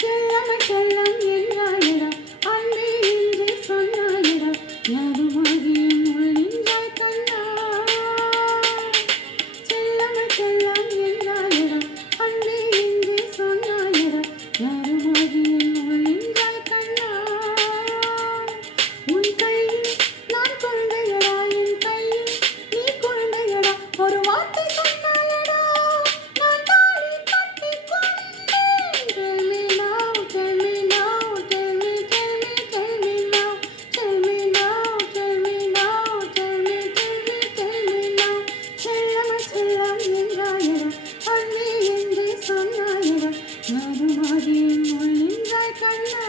செல்லம செல்லம் என்றாயடா அன்பே என்று சொன்னாயடா யாருமாகி என் உள் நின்றாய் கண்ணா செல்லம செல்லம் என்றாயடா அன்பே என்று சொன்னாயடா யாருமாகி என் உள் நின்றாய் கண்ணா உன் கையில் நான் குழந்தையடா என் கையில் நீ குழந்தையடா ஒரு வார்த்தை சொன்னாயடா நான் தாலி கட்டி கொண்டேன் tell me now tell me now tell me tell me tell me now tell me now tell me now tell me tell me tell me now செல்லம செல்லம் என்றாயடா அன்பே என்று சொன்னாயடா யாருமாகி என் உள் நின்றாய் கண்ணா